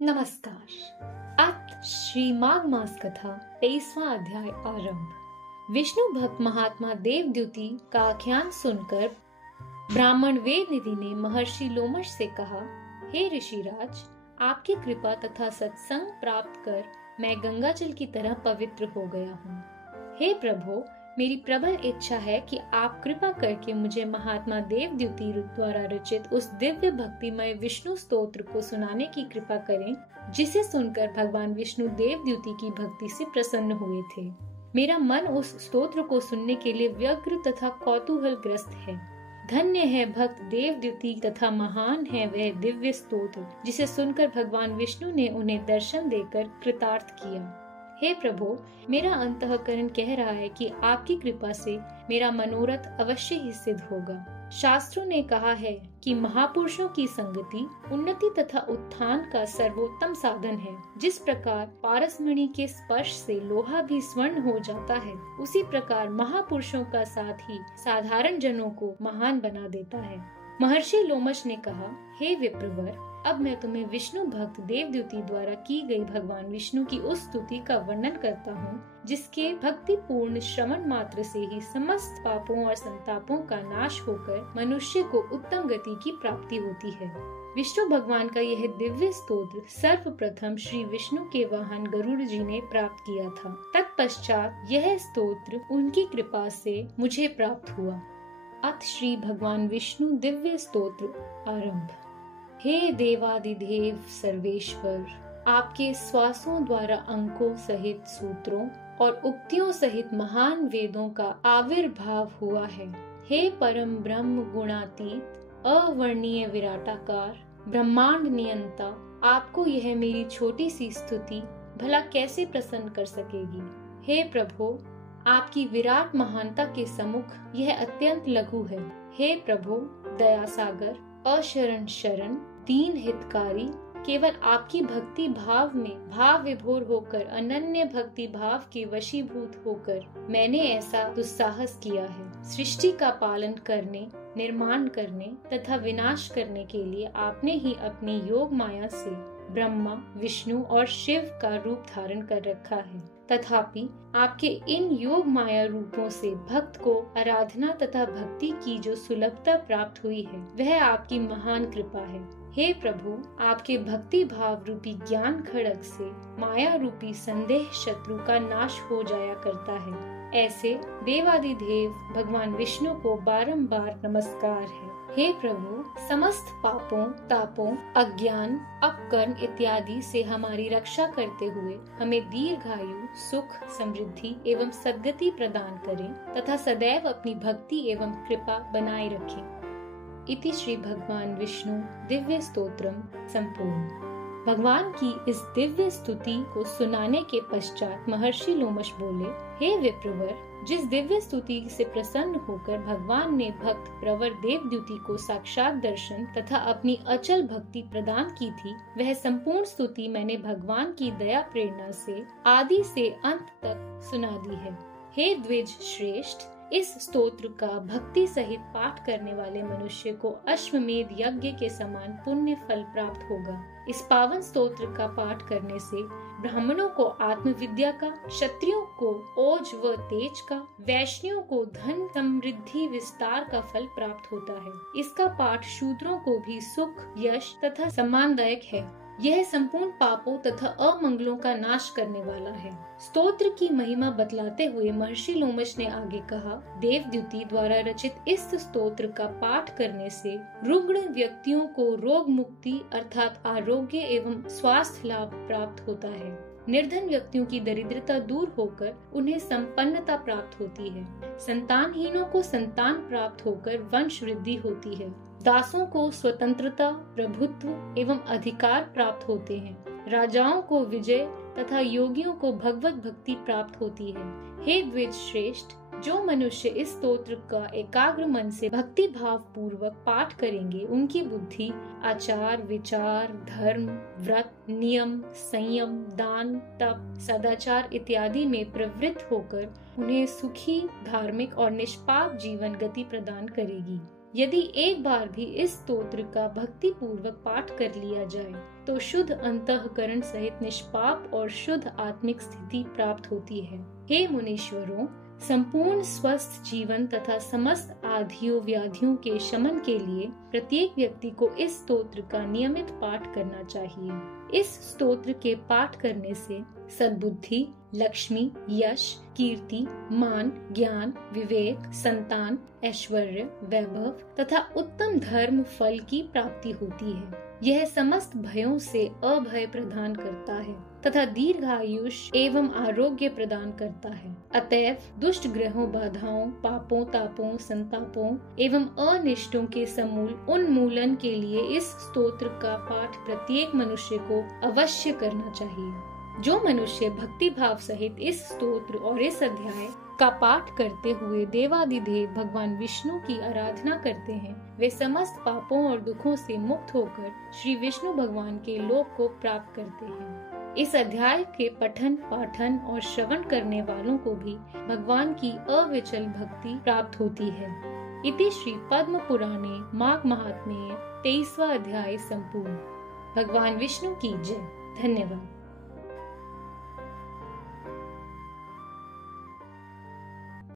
नमस्कार। अत श्री माघ मास कथा 23वां अध्याय आरंभ। विष्णु भक्त महात्मा देवद्युति का आख्यान सुनकर ब्राह्मण वेदनिधि ने महर्षि लोमश से कहा, हे ऋषिराज, आपकी कृपा तथा सत्संग प्राप्त कर मैं गंगाजल की तरह पवित्र हो गया हूँ। हे प्रभु, मेरी प्रबल इच्छा है कि आप कृपा करके मुझे महात्मा देवद्युति द्वारा रचित उस दिव्य भक्तिमय विष्णु स्तोत्र को सुनाने की कृपा करें, जिसे सुनकर भगवान विष्णु देवद्युति की भक्ति से प्रसन्न हुए थे। मेरा मन उस स्तोत्र को सुनने के लिए व्यग्र तथा कौतूहल ग्रस्त है। धन्य है भक्त देवद्युति तथा महान है वह दिव्य स्तोत्र, जिसे सुनकर भगवान विष्णु ने उन्हें दर्शन देकर कृतार्थ किया। हे प्रभु, मेरा अंतःकरण कह रहा है कि आपकी कृपा से मेरा मनोरथ अवश्य ही सिद्ध होगा। शास्त्रों ने कहा है कि महापुरुषों की संगति उन्नति तथा उत्थान का सर्वोत्तम साधन है। जिस प्रकार पारसमणि के स्पर्श से लोहा भी स्वर्ण हो जाता है, उसी प्रकार महापुरुषों का साथ ही साधारण जनों को महान बना देता है। महर्षि लोमश ने कहा, हे विप्रवर, अब मैं तुम्हें विष्णु भक्त देवद्युति द्वारा की गई भगवान विष्णु की उस स्तुति का वर्णन करता हूँ, जिसके भक्ति पूर्ण श्रवण मात्र से ही समस्त पापों और संतापों का नाश होकर मनुष्य को उत्तम गति की प्राप्ति होती है। विष्णु भगवान का यह दिव्य स्तोत्र सर्वप्रथम श्री विष्णु के वाहन गरुड़ जी ने प्राप्त किया था। तत्पश्चात यह स्तोत्र उनकी कृपा से मुझे प्राप्त हुआ। अत श्री भगवान विष्णु दिव्य स्तोत्र आरंभ। हे देवादिदेव सर्वेश्वर, आपके श्वासों द्वारा अंकों सहित सूत्रों और उक्तियों सहित महान वेदों का आविर्भाव हुआ है। हे परम ब्रह्म गुणातीत अवर्णीय विराटाकार ब्रह्मांड नियंता, आपको यह मेरी छोटी सी स्तुति भला कैसे प्रसन्न कर सकेगी। हे प्रभु, आपकी विराट महानता के सम्मुख यह अत्यंत लघु है। हे प्रभु दया सागर, अशरण शरण, दीन हितकारी, केवल आपकी भक्ति भाव में भाव विभोर होकर अनन्य भक्ति भाव के वशीभूत होकर मैंने ऐसा दुस्साहस किया है। सृष्टि का पालन करने, निर्माण करने तथा विनाश करने के लिए आपने ही अपनी योग माया से ब्रह्मा, विष्णु और शिव का रूप धारण कर रखा है। तथापि आपके इन योग माया रूपों से भक्त को आराधना तथा भक्ति की जो सुलभता प्राप्त हुई है, वह आपकी महान कृपा है। हे प्रभु, आपके भक्ति भाव रूपी ज्ञान खड़ग से माया रूपी संदेह शत्रु का नाश हो जाया करता है। ऐसे देवादिदेव भगवान विष्णु को बारंबार नमस्कार है। हे प्रभु, समस्त पापों, तापों, अज्ञान, अपकर्म इत्यादि से हमारी रक्षा करते हुए हमें दीर्घायु, सुख, समृद्धि एवं सद्गति प्रदान करें तथा सदैव अपनी भक्ति एवं कृपा बनाए रखें। इति श्री भगवान विष्णु दिव्य स्तोत्रम संपूर्ण। भगवान की इस दिव्य स्तुति को सुनाने के पश्चात महर्षि लोमश बोले, हे विप्रवर, जिस दिव्य स्तुति से प्रसन्न होकर भगवान ने भक्त प्रवर देवद्युति को साक्षात दर्शन तथा अपनी अचल भक्ति प्रदान की थी, वह संपूर्ण स्तुति मैंने भगवान की दया प्रेरणा से आदि से अंत तक सुना दी है। हे द्विज श्रेष्ठ, इस स्तोत्र का भक्ति सहित पाठ करने वाले मनुष्य को अश्वमेध यज्ञ के समान पुण्य फल प्राप्त होगा। इस पावन स्तोत्र का पाठ करने से ब्राह्मणों को आत्मविद्या का, क्षत्रियों को ओज व तेज का, वैश्यों को धन समृद्धि विस्तार का फल प्राप्त होता है। इसका पाठ शूद्रों को भी सुख, यश तथा सम्मानदायक है। यह संपूर्ण पापों तथा अमंगलों का नाश करने वाला है। स्तोत्र की महिमा बतलाते हुए महर्षि लोमश ने आगे कहा, देवद्युति द्वारा रचित इस स्तोत्र का पाठ करने से रुग्ण व्यक्तियों को रोग मुक्ति अर्थात आरोग्य एवं स्वास्थ्य लाभ प्राप्त होता है। निर्धन व्यक्तियों की दरिद्रता दूर होकर उन्हें संपन्नता प्राप्त होती है। संतानहीनों को संतान प्राप्त होकर वंश वृद्धि होती है। दासों को स्वतंत्रता, प्रभुत्व एवं अधिकार प्राप्त होते हैं। राजाओं को विजय तथा योगियों को भगवत भक्ति प्राप्त होती है। हे द्विज श्रेष्ठ, जो मनुष्य इस स्तोत्र का एकाग्र मन से भक्ति भाव पूर्वक पाठ करेंगे, उनकी बुद्धि आचार, विचार, धर्म, व्रत, नियम, संयम, दान, तप, सदाचार इत्यादि में प्रवृत्त होकर उन्हें सुखी, धार्मिक और निष्पाप जीवन गति प्रदान करेगी। यदि एक बार भी इस स्तोत्र का भक्ति पूर्वक पाठ कर लिया जाए तो शुद्ध अंतःकरण सहित निष्पाप और शुद्ध आत्मिक स्थिति प्राप्त होती है। हे मुनीश्वरों, संपूर्ण स्वस्थ जीवन तथा समस्त आधियों व्याधियों के शमन के लिए प्रत्येक व्यक्ति को इस स्तोत्र का नियमित पाठ करना चाहिए। इस स्तोत्र के पाठ करने से सद्बुद्धि, लक्ष्मी, यश, कीर्ति, मान, ज्ञान, विवेक, संतान, ऐश्वर्य, वैभव तथा उत्तम धर्म फल की प्राप्ति होती है। यह समस्त भयों से अभय प्रदान करता है तथा दीर्घायुष एवं आरोग्य प्रदान करता है। अतएव दुष्ट ग्रहों, बाधाओं, पापों, तापों, संतापों एवं अनिष्टों के समूल उन्मूलन के लिए इस स्तोत्र का पाठ प्रत्येक मनुष्य को अवश्य करना चाहिए। जो मनुष्य भक्ति भाव सहित इस स्तोत्र और इस अध्याय का पाठ करते हुए देवादिदेव भगवान विष्णु की आराधना करते हैं, वे समस्त पापों और दुखों से मुक्त होकर श्री विष्णु भगवान के लोक को प्राप्त करते हैं। इस अध्याय के पठन, पाठन और श्रवण करने वालों को भी भगवान की अविचल भक्ति प्राप्त होती है। इति श्री पद्म पुराणे माघ महात्म्ये 23वां अध्याय संपूर्ण। भगवान विष्णु की जय। धन्यवाद।